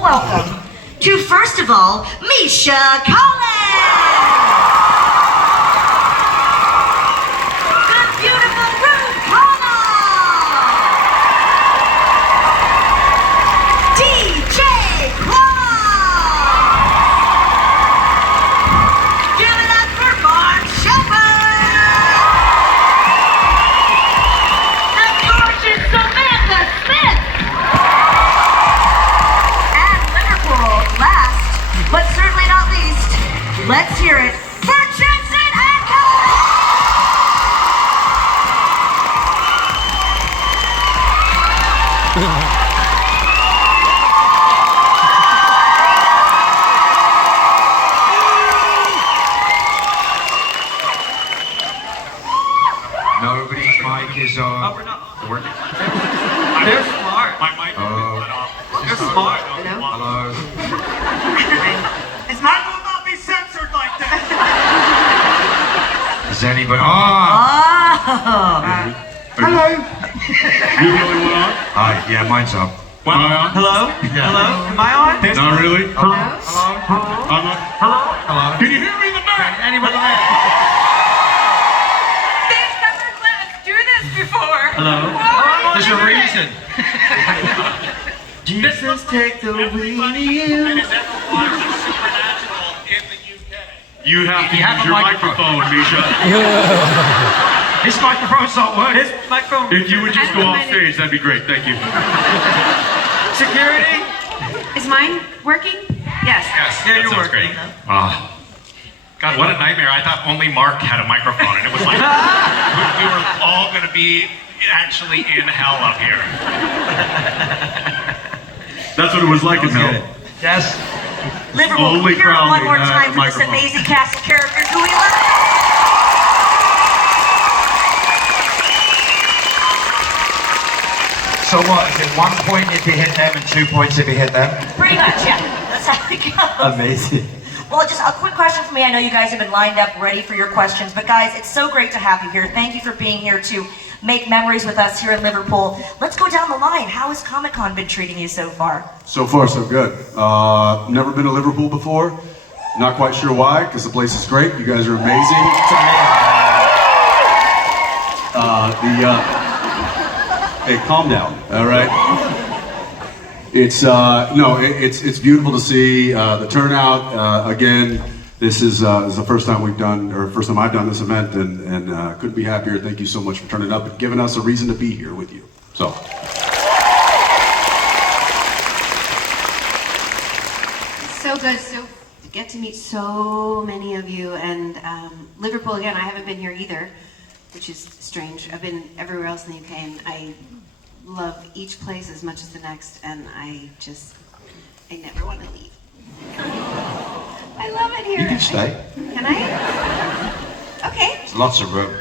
wonderful welcome to, first of all, Misha Collins! The beautiful Ruth Connell! DJ Cross! Give it up for Mark Shepard! And gorgeous Samantha Smith! And Liverpool, last but certainly not least, let's hear it for Jensen Ackles! Nobody's mic is on. We're not Working. They're smart. My mic is cut off. They're smart. Hello. His mic will not be censored like that. Is anybody? Hello! You really want on? Hi. Yeah, mine's up. Am I on? Hello? Hello? Am I on? Not really. Hello? I'm on. Hello? Hello. Can you hear me in the back? Anybody there? They've never let us do this before. Hello? There's a reason. Jesus, take the wheel. And is ever watching Supernatural in the UK? You have to You have use a your microphone. microphone, Misha. This microphone's not working. This microphone. If you would just go off stage, that'd be great. Thank you. Security? Is mine working? Yes. Yes, Yeah, that you're sounds working. great. God, what a nightmare. I thought only Mark had a microphone, and it was like we were all going to be actually in hell up here. That's what it was like in hell. Yes. Liverpool, Only hear it one Crowley more had time a for this microphone. amazing cast of characters who we love. So what? Is it 1 point if you hit them and 2 points if you hit them? Pretty much, yeah. That's how it goes. Amazing. Well, just a quick question for me. I know you guys have been lined up ready for your questions, but guys, it's so great to have you here. Thank you for being here to make memories with us here in Liverpool. Let's go down the line. How has Comic-Con been treating you so far? So far, so good. Never been to Liverpool before. Not quite sure why, because the place is great. You guys are amazing. Hey, calm down. All right. It's it's beautiful to see the turnout. Again, this is the first time we've done, or first time I've done this event, and couldn't be happier. Thank you so much for turning up and giving us a reason to be here with you. So. So good. So to get to meet so many of you, and Liverpool again. I haven't been here either, which is strange. I've been everywhere else in the UK, and I love each place as much as the next, and I never want to leave. I love it here. You can stay. Can I? Okay. There's lots of room.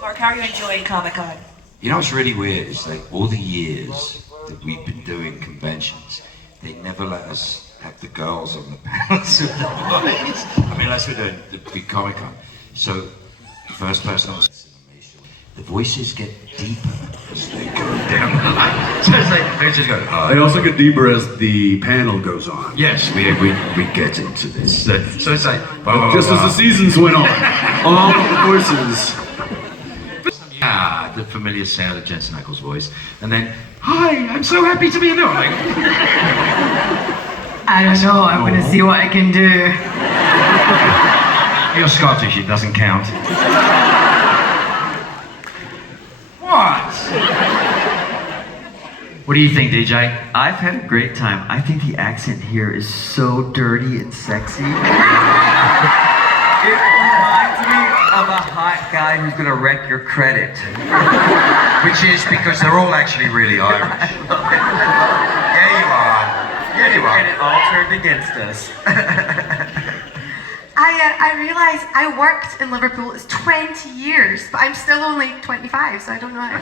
Mark, how are you enjoying Comic-Con? You know what's really weird is like all the years that we've been doing conventions, they never let us have the girls on the panels of the boys. I mean, unless we're doing the big Comic-Con. So, the first person on the voices get deeper as they go down the line. So it's like, they just go, They also get deeper as the panel goes on. yes, we get into this. So it's like, Just as the seasons went on, all the voices. the familiar sound of Jensen Ackles' voice, and then, hi, I'm so happy to be here. Like, I don't know, I'm gonna see what I can do. you're Scottish, it doesn't count. What? What do you think, DJ? I've had a great time. I think the accent here is so dirty and sexy. It reminds me of a hot guy who's gonna wreck your credit. Which is because they're all actually really Irish. Yeah, you are. Yeah, you are. And it all turned against us. I realized I worked in Liverpool, it's 20 years, but I'm still only 25, so I don't know how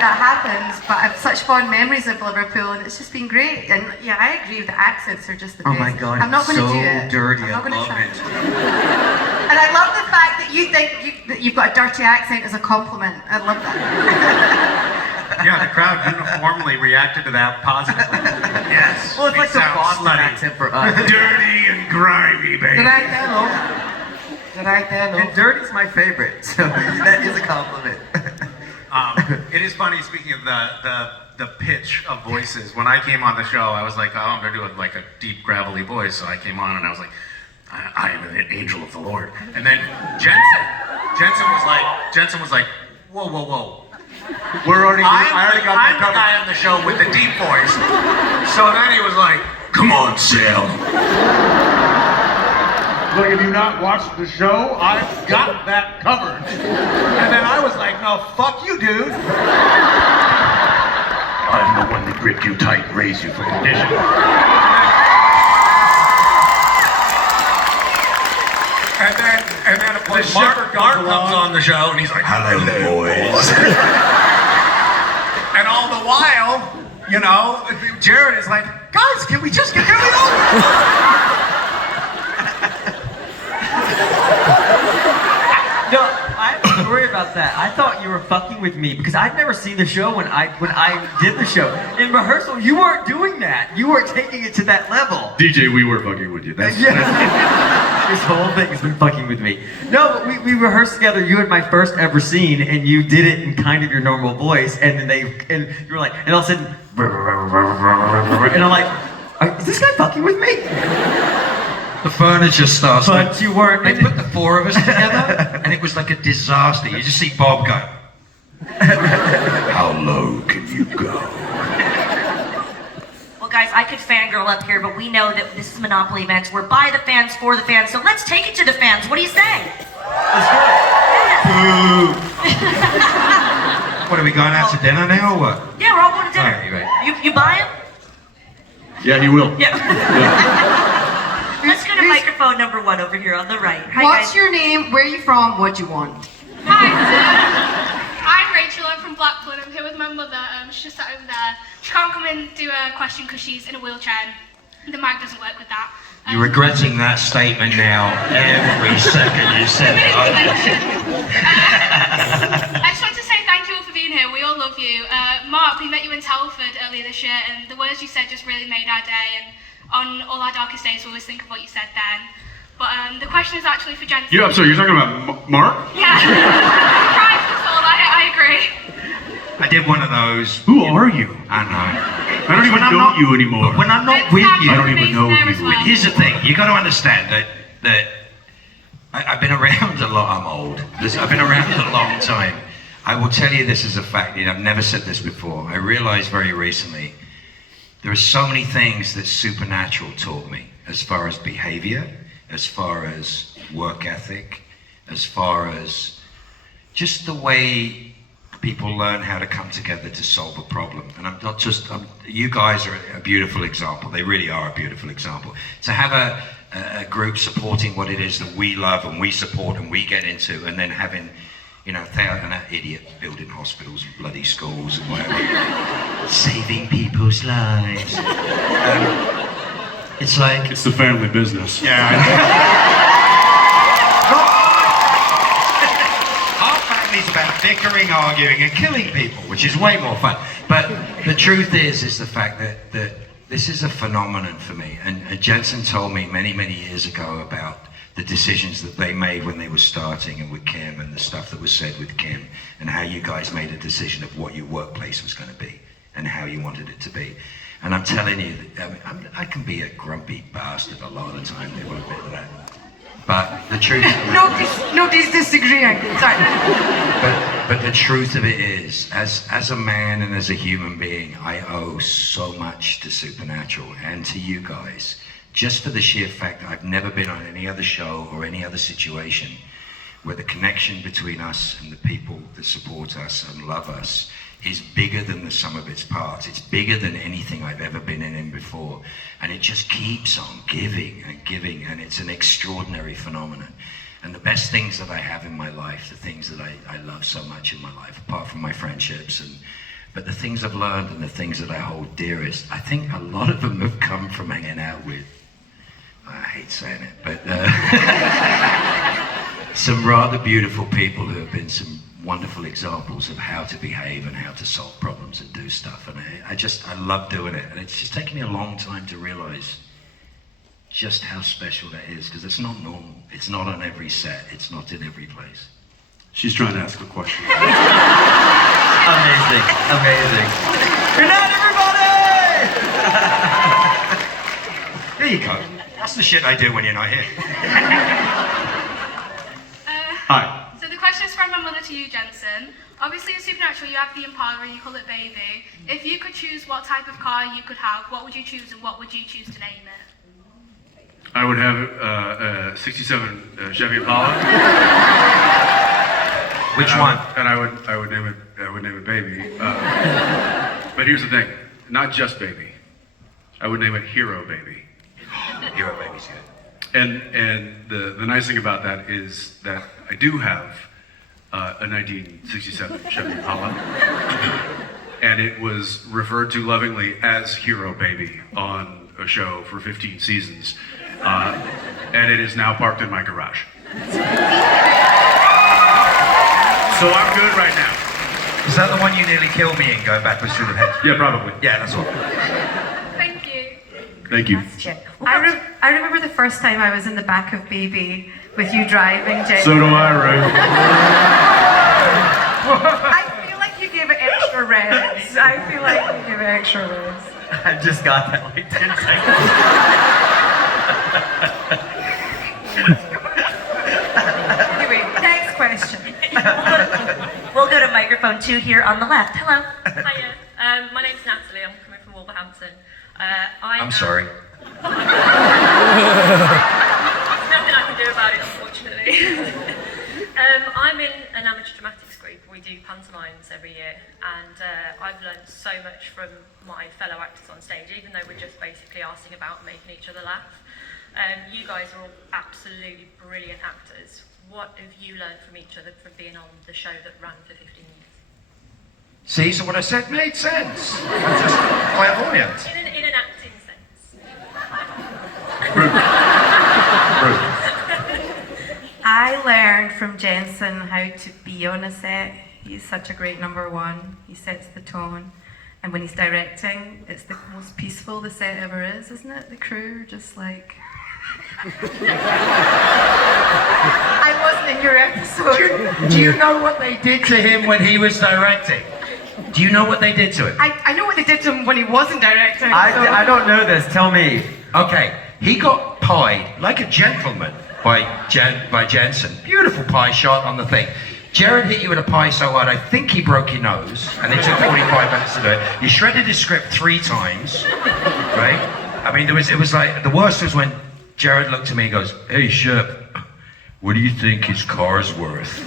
that happens, but I have such fond memories of Liverpool, and it's just been great. And yeah, I agree, the accents are just the best. Oh my God, I'm not going to so do it. dirty, I'm not I gonna love try. it. And I love the fact that you think that you've got a dirty accent as a compliment. I love that. Yeah, the crowd uniform warmly reacted to that positively. Yes. Well, it's like the sound Boston slutty. accent for us. Dirty and grimy, baby. And dirty's my favorite, so that is a compliment. It is funny, speaking of the pitch of voices, when I came on the show, I was like, oh, I'm going to do like a deep, gravelly voice. So I came on and I was like, I am an angel of the Lord. And then Jensen was like, whoa, whoa, whoa. I already got I'm that the covered. guy on the show with the deep voice. So then he was like, come on, Sal. Look, if you've not watched the show, I've got that covered. And then I was like, no, fuck you, dude. I'm the one that gripped you tight and raised you from condition. And then of course Mark comes on the show and he's like, hello boys. And all the while, you know, Jared is like, guys, can we just get really over? No, I have a story about that. I thought you were fucking with me because I'd never seen the show when I did the show. In rehearsal, you weren't doing that. You weren't taking it to that level. DJ, we were fucking with you. That's This whole thing has been fucking with me. No, but we rehearsed together. You had my first ever scene, and you did it in kind of your normal voice, and then you were like, and all of a sudden, and I'm like, is this guy fucking with me? The furniture starts. But you weren't. They put the four of us together, and it was like a disaster. You just see Bob go. How low can you go? Well, guys, I could fangirl up here, but we know that this is Monopoly events. We're by the fans, for the fans, so let's take it to the fans. What do you say? What are we going out to dinner now or what? Yeah, we're all going to dinner. All right, right. You buy him? Yeah, he will. Yeah. Let's go to microphone number 1 over here on the right. Hi, What's guys. your name? Where are you from? What do you want? Hi, I'm Rachel. I'm from Blackpool. I'm here with my mother. She's just sat over there. She can't come in and do a question because she's in a wheelchair. And the mic doesn't work with that. You're regretting that statement now. Every second you said it. I just want to say thank you all for being here. We all love you. Mark, we met you in Telford earlier this year, and the words you said just really made our day. And on all our darkest days, we always think of what you said then. But the question is actually for Jensen. Yeah, I'm sorry, you're talking about Mark? Yeah. Right, that's all. I agree. I did one of those. Who are you? I know. I don't even know you anymore. But when I'm not with you, I don't even know you. Well. here's the thing. You got to understand that I've been around a lot. I'm old. I've been around a long time. I will tell you this as a fact. I've never said this before. I realized very recently there are so many things that Supernatural taught me, as far as behavior, as far as work ethic, as far as just the way people learn how to come together to solve a problem. And I'm not just, you guys are a beautiful example. They really are a beautiful example. To have a group supporting what it is that we love and we support and we get into, and then having, you know, and that idiot building hospitals and bloody schools and whatever, saving people's lives. It's like... It's the family business. Yeah. Our family's about bickering, arguing, and killing people, which is way more fun. But the truth is the fact that this is a phenomenon for me. And Jensen told me many, many years ago about the decisions that they made when they were starting, and with Kim, and the stuff that was said with Kim, and how you guys made a decision of what your workplace was going to be and how you wanted it to be. And I'm telling you, I can be a grumpy bastard a lot of the time. They won't admit that. But the truth. Nobody's disagreeing. Sorry. But the truth of it is, as a man and as a human being, I owe so much to Supernatural and to you guys. Just for the sheer fact that I've never been on any other show or any other situation where the connection between us and the people that support us and love us is bigger than the sum of its parts. It's bigger than anything I've ever been in before. And it just keeps on giving and giving, and it's an extraordinary phenomenon. And the best things that I have in my life, the things that I love so much in my life, apart from my friendships, but the things I've learned and the things that I hold dearest, I think a lot of them have come from hanging out with, I hate saying it, but some rather beautiful people who have been some wonderful examples of how to behave and how to solve problems and do stuff. And I love doing it. And it's just taken me a long time to realize just how special that is, because it's not normal. It's not on every set. It's not in every place. She's trying to ask a question. Amazing, amazing. Good night, everybody! There you go. That's the shit I do when you're not here. Hi. So the question is from my mother to you, Jensen. Obviously in Supernatural you have the Impala and you call it Baby. If you could choose what type of car you could have, what would you choose and what would you choose to name it? I would have a 67 Chevy Impala. Which one? And I would name it Baby. But here's the thing, not just Baby. I would name it Hero Baby. Hero Baby's good. And the nice thing about that is that I do have a 1967 Chevy Impala, and it was referred to lovingly as Hero Baby on a show for 15 seasons, and it is now parked in my garage. So I'm good right now. Is that the one you nearly killed me in going backwards through the hedge? Yeah, probably. Yeah, that's what. Thank you. Thank you. I remember the first time I was in the back of Baby with you driving, Jen. So do I, Ray. I feel like you gave it extra revs. I feel like you gave it extra revs. I just got that like 10 seconds. Anyway, next question. We'll go to microphone 2 here on the left. Hello. Hiya, my name's Natalie. I'm coming from Wolverhampton. I'm sorry. There's nothing I can do about it, unfortunately. I'm in an amateur dramatics group. We do pantomimes every year, and I've learned so much from my fellow actors on stage, even though we're just basically asking about making each other laugh. You guys are all absolutely brilliant actors. What have you learned from each other from being on the show that ran for 15 years? See, so what I said made sense. I'm just clairvoyant. In an acting sense. I learned from Jensen how to be on a set. He's such a great number one. He sets the tone. And when he's directing, it's the most peaceful the set ever is, isn't it? The crew are just like... I wasn't in your episode. Do you know what they did to him when he was directing? Do you know what they did to him? I know what they did to him when he wasn't directing. I don't know this, tell me. Okay, he got pied like a gentleman by Jensen. Beautiful pie shot on the thing. Jared hit you with a pie so hard, I think he broke your nose, and it took 45 minutes to do it. You shredded his script 3 times, right? I mean, it was like, the worst was when Jared looked at me and goes, "Hey, Shep, what do you think his car's worth?"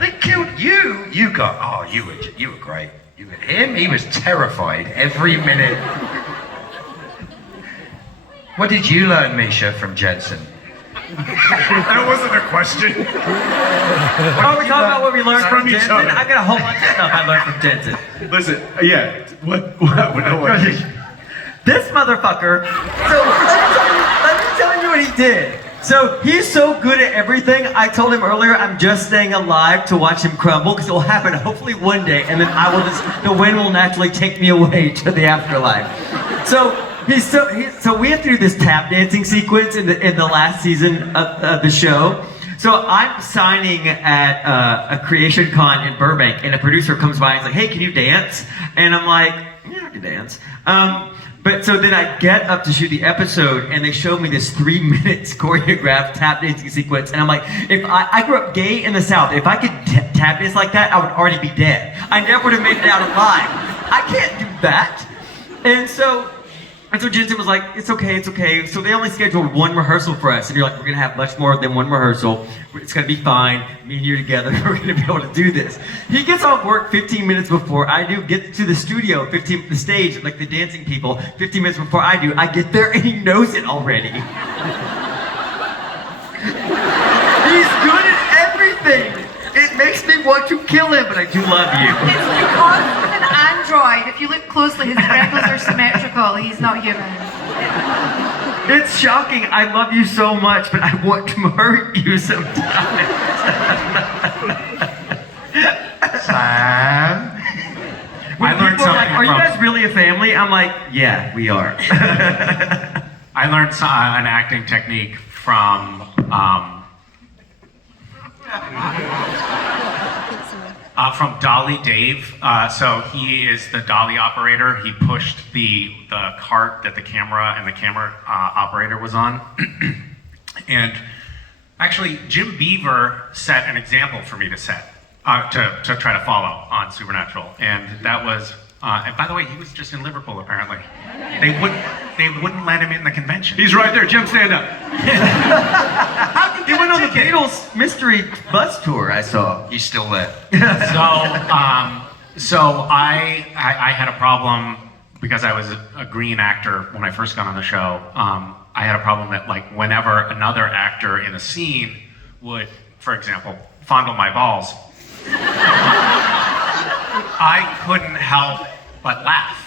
They killed you. You got, oh, you were great. Him, he was terrified every minute. What did you learn, Misha, from Jensen? That wasn't a question. Oh, we're talking about what we learned from Jensen? I got a whole bunch of stuff I learned from Jensen. Listen, yeah. What? This motherfucker. So let me tell you what he did. So he's so good at everything. I told him earlier I'm just staying alive to watch him crumble because it will happen hopefully one day, and then the wind will naturally take me away to the afterlife. So we have to do this tap dancing sequence in the last season of the show. So I'm signing at a creation con in Burbank, and a producer comes by and is like, "Hey, can you dance?" And I'm like, "Yeah, I can dance." But so then I get up to shoot the episode, and they show me this 3 minutes choreographed tap dancing sequence, and I'm like, if I grew up gay in the South, if I could tap dance like that, I would already be dead. I never would have made it out alive. I can't do that. And so Jensen was like, it's okay. So they only scheduled 1 rehearsal for us. And you're like, we're gonna have much more than 1 rehearsal. It's gonna be fine. Me and you together, we're gonna be able to do this. He gets off work 15 minutes before I do, get to the studio, the stage, like the dancing people, 15 minutes before I do. I get there and he knows it already. He's good at everything. It makes me want to kill him, but I do love you. It's because he's an android. If you look closely, his freckles are symmetrical. He's not human. It's shocking. I love you so much, but I want to hurt you sometimes. Sam. When I learned people are like, something "Are you from- guys really a family?" I'm like, "Yeah, we are." I learned an acting technique from Dolly Dave. So he is the dolly operator. He pushed the cart that the camera operator was on. And actually, Jim Beaver set an example for me to try to follow on Supernatural. And that was, and by the way, he was just in Liverpool apparently. They wouldn't let him in the convention. He's right there. Jim, stand up. He went on the Beatles mystery bus tour. I saw. He's still there. So I had a problem because I was a green actor when I first got on the show. I had a problem that like whenever another actor in a scene would, for example, fondle my balls, I couldn't help but laugh.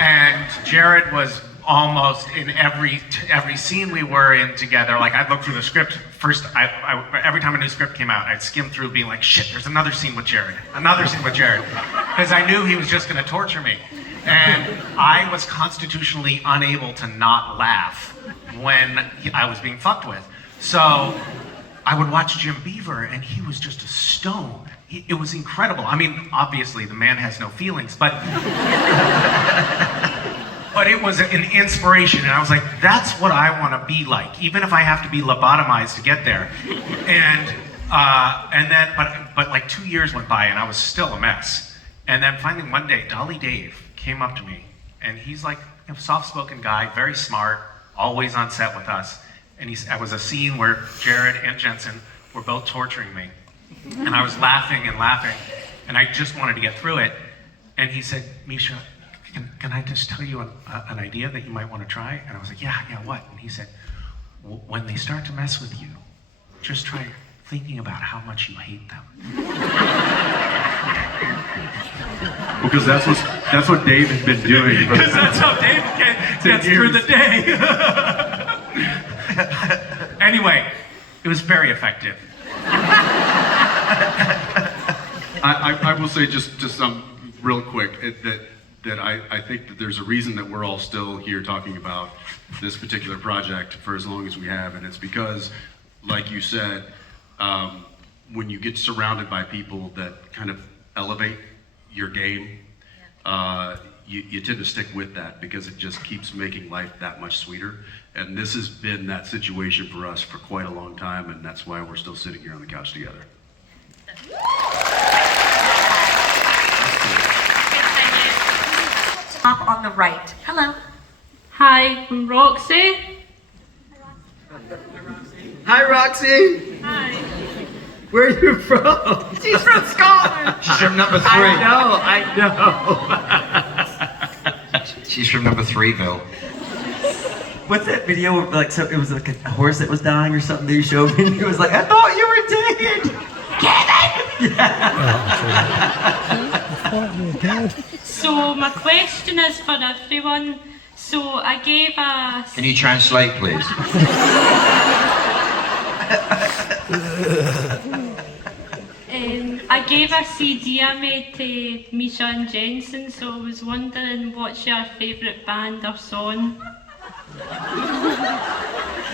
And Jared was almost in every scene we were in together. Like I'd look through the script first. Every time a new script came out, I'd skim through, being like, "Shit, there's another scene with Jared, because I knew he was just going to torture me, and I was constitutionally unable to not laugh when I was being fucked with. So I would watch Jim Beaver, and he was just a stone. It was incredible. I mean, obviously the man has no feelings, but. But it was an inspiration, and I was like, that's what I want to be like, even if I have to be lobotomized to get there. And then, but like 2 years went by, and I was still a mess. And then finally one day, Dolly Dave came up to me, and he's like a soft-spoken guy, very smart, always on set with us. And it was a scene where Jared and Jensen were both torturing me, and I was laughing and laughing, and I just wanted to get through it. And he said, "Misha, can I just tell you an idea that you might want to try?" And I was like, yeah, what? And he said, when they start to mess with you, just try thinking about how much you hate them. Because that's what Dave has been doing. Because that's how Dave gets through the day. Anyway, it was very effective. I will say just some real quick that I think that there's a reason that we're all still here talking about this particular project for as long as we have, and it's because, like you said, when you get surrounded by people that kind of elevate your game, you tend to stick with that because it just keeps making life that much sweeter. And this has been that situation for us for quite a long time, and that's why we're still sitting here on the couch together. Top on the right. Hello. Hi, I'm Roxy. Hi, Roxy. Hi. Where are you from? She's from Scotland. She's from number 3. I know. She's from number 3ville. What's that video of, like, so it was like a horse that was dying or something that you showed me, and he was like, "I thought you were dead." Yeah. So my question is for everyone. So I gave a... Can you translate, please? I gave a CD I made to Misha and Jensen, so I was wondering what's your favourite band or song?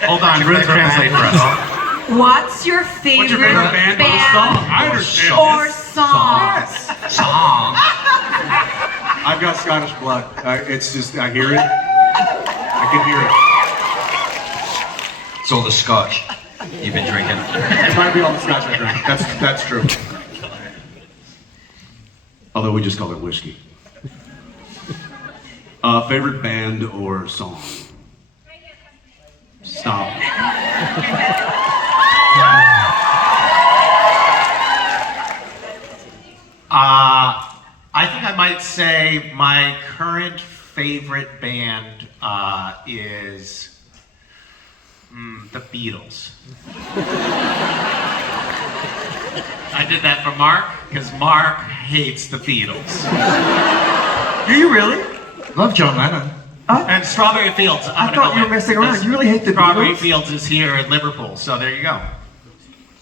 Hold on, Ruth, translate for us. What's your favorite band, I understand. or song? Song. I've got Scottish blood. It's just, I hear it. I can hear it. It's all the scotch you've been drinking. It might be all the scotch I drank. That's true. Although we just call it whiskey. Favorite band or song? Stop. I think I might say my current favorite band is the Beatles. I did that for Mark because Mark hates the Beatles. Do you really? Love John Lennon. And Strawberry Fields. I thought you were messing around. You really hate the Strawberry Beatles? Fields is here in Liverpool, so there you go.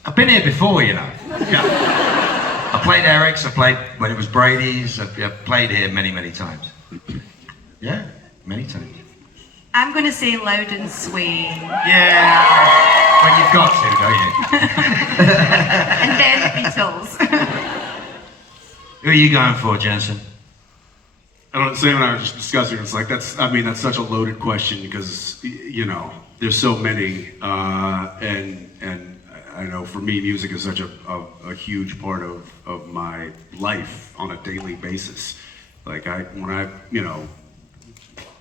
I've been here before, you know. Yeah. I played Eric's, I played when it was Brady's, I've played here many, many times. Yeah, many times. I'm going to say Loud and Sway. Yeah, when you've got to, don't you? And then Beatles. Who are you going for, Jensen? I don't know, Sam and I were just discussing, it's like, that's such a loaded question because, you know, there's so many, and I know for me, music is such a huge part of my life on a daily basis. Like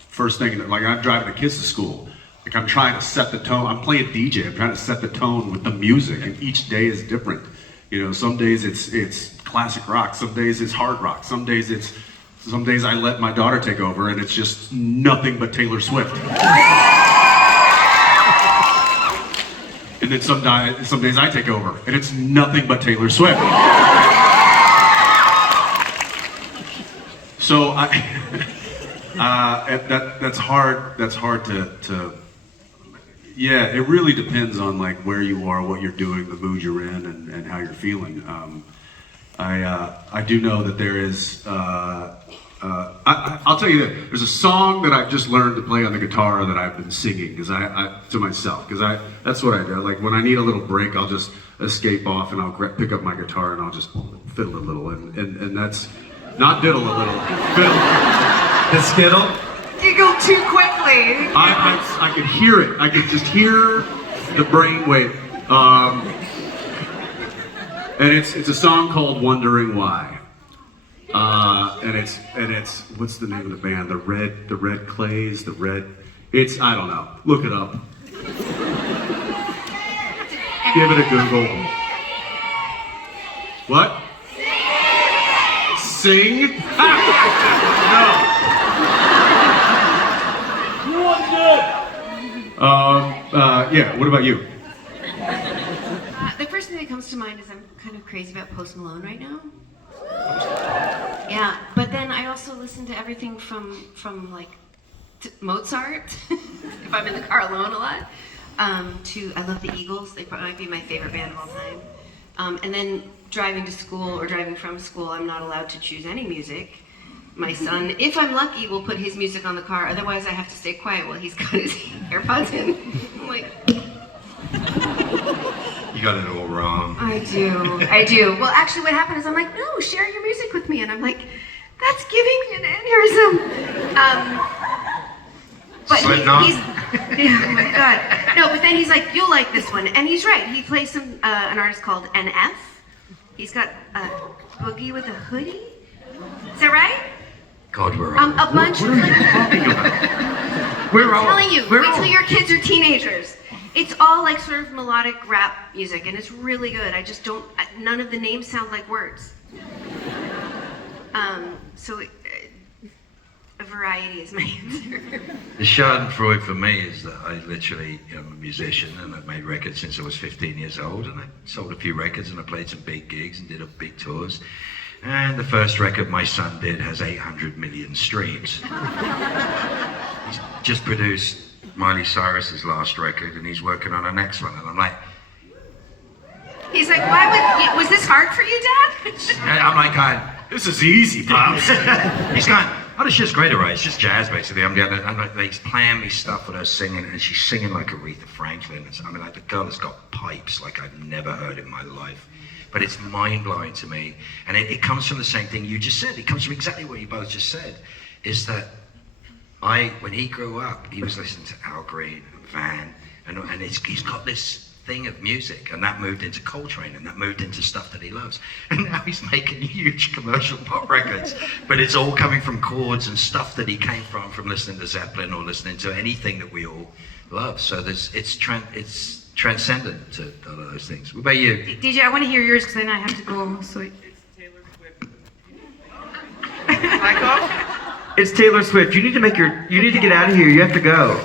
first thing, like I'm driving the kids to school, like I'm trying to set the tone, I'm playing DJ, I'm trying to set the tone with the music, and each day is different. You know, some days it's classic rock, some days it's hard rock, some days I let my daughter take over and it's just nothing but Taylor Swift. And then some days I take over and it's nothing but Taylor Swift. So that's hard to yeah, it really depends on like where you are, what you're doing, the mood you're in, and how you're feeling. I do know that there is. I'll tell you that there's a song that I've just learned to play on the guitar that I've been singing because to myself because that's what I do. Like when I need a little break, I'll just escape off and I'll pick up my guitar and I'll just fiddle a little and that's not diddle a little, fiddle. The skittle? You go too quickly. I could hear it. I could just hear the brainwave. And it's a song called "Wondering Why." And it's what's the name of the band? The Red Clays. It's I don't know. Look it up. Give it a Google. What? Sing? No. Yeah, what about you? The first thing that comes to mind is I'm kind of crazy about Post Malone right now. Yeah, but then I also listen to everything from like Mozart, if I'm in the car alone a lot, to I love the Eagles. They might be my favorite band of all time. And then driving to school or driving from school, I'm not allowed to choose any music. My son, if I'm lucky, will put his music on the car. Otherwise, I have to stay quiet while he's got his AirPods in. I'm like, You got it all wrong. I do. Well, actually, what happened is I'm like, no, share your music with me, and I'm like, that's giving me an aneurysm. But he's oh my god, no. But then he's like, you'll like this one, and he's right. He plays an artist called NF. He's got a Boogie with a Hoodie. Is that right? God, we're old. A bunch of like. We're I'm old. telling you, wait till your kids are teenagers. It's all like sort of melodic rap music, and it's really good. I just don't. None of the names sound like words. So a variety is my answer. The Schadenfreude for me is that I literally am a musician and I've made records since I was 15 years old, and I sold a few records and I played some big gigs and did big tours. And the first record my son did has 800 million streams. He's just produced Miley Cyrus's last record and he's working on the next one, and I'm like, He's like, was this hard for you, Dad? I'm like, this is easy, Pops. He's going, oh, this shit's great, alright. It's just jazz, basically. I'm like, he's playing me stuff with her singing, and she's singing like Aretha Franklin. I mean, like, the girl has got pipes like I've never heard in my life. But it's mind-blowing to me. And it comes from the same thing you just said. It comes from exactly what you both just said, is that when he grew up, he was listening to Al Green and Van, and he's got this thing of music, and that moved into Coltrane, and that moved into stuff that he loves, and now he's making huge commercial pop records, but it's all coming from chords and stuff that he came from listening to Zeppelin or listening to anything that we all love. So it's transcendent to a lot of those things. What about you? DJ, I want to hear yours because then I have to go. So It's Taylor Swift. You need to get out of here. You have to go.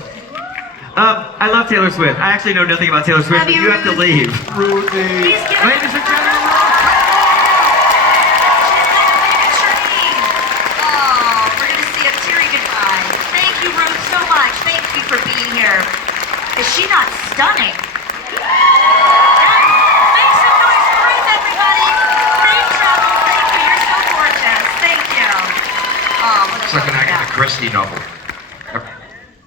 I love Taylor Swift. I actually know nothing about Taylor Swift, but you have to leave. Ruthie. Ladies and gentlemen. Oh, we're going to see a teary goodbye. Thank you, Ruth, so much. Thank you for being here. Is she not stunning? Make some noise for Ruth, everybody. Great travel. It's like an Agatha Christie novel.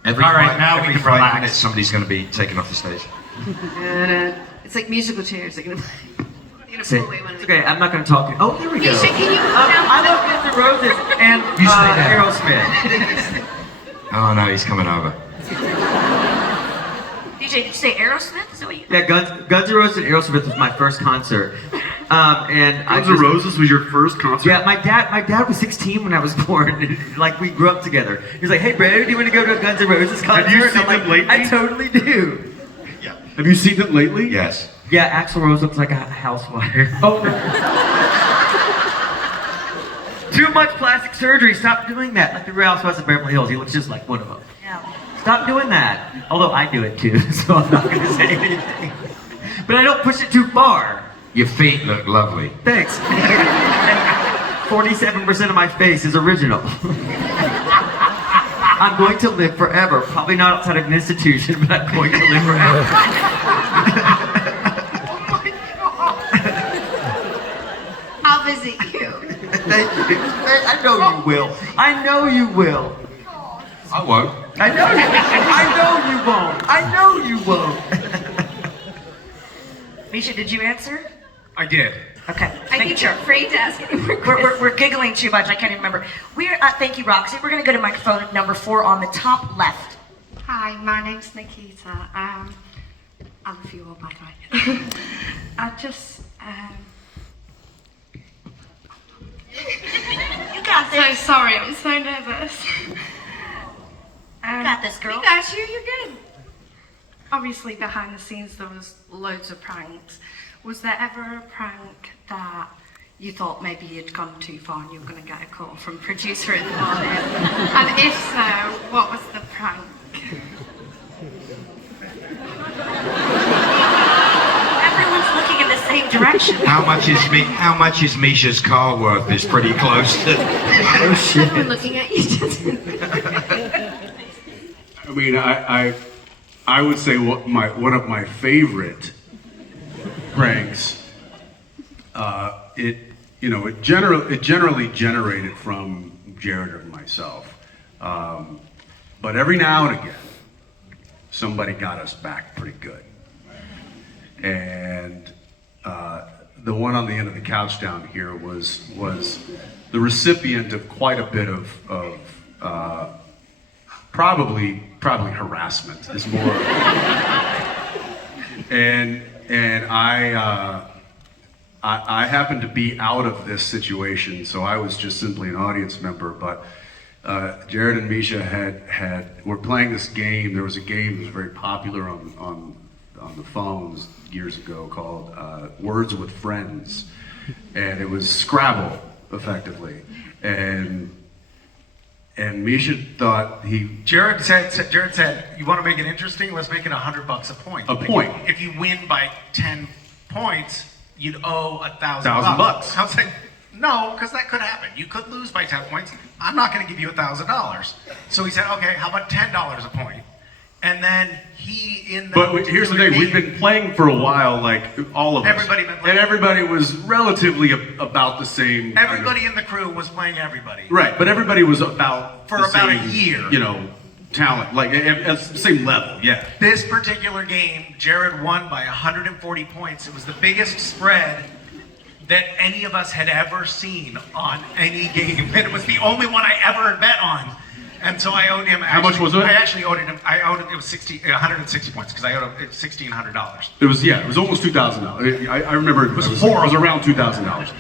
Every All right, five- now we every can 5 relax. minutes, somebody's going to be taken off the stage. It's like musical chairs. They're gonna Say, pull away one of it's okay, I'm not going to talk. Oh, there we go. Misha, can you I love Guns N' Roses and You stay there. Aerosmith. Oh no, he's coming over. DJ, did you say Aerosmith? Is that what you? Yeah, Guns N' Roses and Aerosmith was my first concert. And Guns N' Roses was your first concert? Yeah, my dad was 16 when I was born. Like, we grew up together. He was like, hey, bro, do you want to go to a Guns N' Roses concert? Have you And seen I'm like, them lately? I totally do. Have you seen them lately? Yes. Yeah, Axl Rose looks like a housewife. Oh, no. Too much plastic surgery. Stop doing that. Like the Real Housewives of Beverly Hills. He looks just like one of them. Yeah. Stop doing that. Although I do it too, so I'm not going to say anything. But I don't push it too far. Your feet look lovely. Thanks. And 47% of my face is original. I'm going to live forever. Probably not outside of an institution, but I'm going to live forever. I'll visit you. Thank you. I know you will. I know you will. I won't. I know you won't. I know you won't. Misha, did you answer? I did. Okay. I think you're afraid to ask any more questions. We're giggling too much. I can't even remember. Thank you, Roxy. We're going to go to microphone number 4 on the top left. Hi, my name's Nikita. I love you all, by the way. I just, You got so this. sorry, I'm so nervous. You got this, girl. You got you, you're good. Obviously, behind the scenes, there was loads of pranks. Was there ever a prank that you thought maybe you'd gone too far and you were going to get a call from producer in the morning? And if so, what was the prank? Everyone's looking in the same direction. How much is Misha's car worth? Is pretty close to. Oh, shit. Everyone looking at you. I mean, I would say one of my favorite pranks. It generally generated from Jared or myself, but every now and again, somebody got us back pretty good. And the one on the end of the couch down here was the recipient of quite a bit of probably harassment is more. And I happened to be out of this situation, so I was just simply an audience member. But Jared and Misha were playing this game. There was a game that was very popular on the phones years ago called Words with Friends, and it was Scrabble, effectively. And Misha thought Jared said, you want to make it interesting? Let's make it $100 a point. A point. If you win by 10 points, you'd owe $1,000. $1,000. I was like, no, because that could happen. You could lose by 10 points. I'm not going to give you $1,000. So he said, okay, how about $10 a point? And then But here's the thing: we've been playing for a while, like all of us. Everybody been playing. And everybody was relatively about the same. everybody in the crew was playing everybody. Right, but everybody was about For the about a same, year. You know, talent, like at the same level. Yeah. This particular game, Jared won by 140 points. It was the biggest spread that any of us had ever seen on any game. And it was the only one I ever had bet on. And so I owed him. How much was it? I actually owed him. It was 160 points because I owed him $1,600. It was almost $2,000. I remember it was horrible. around $2,000.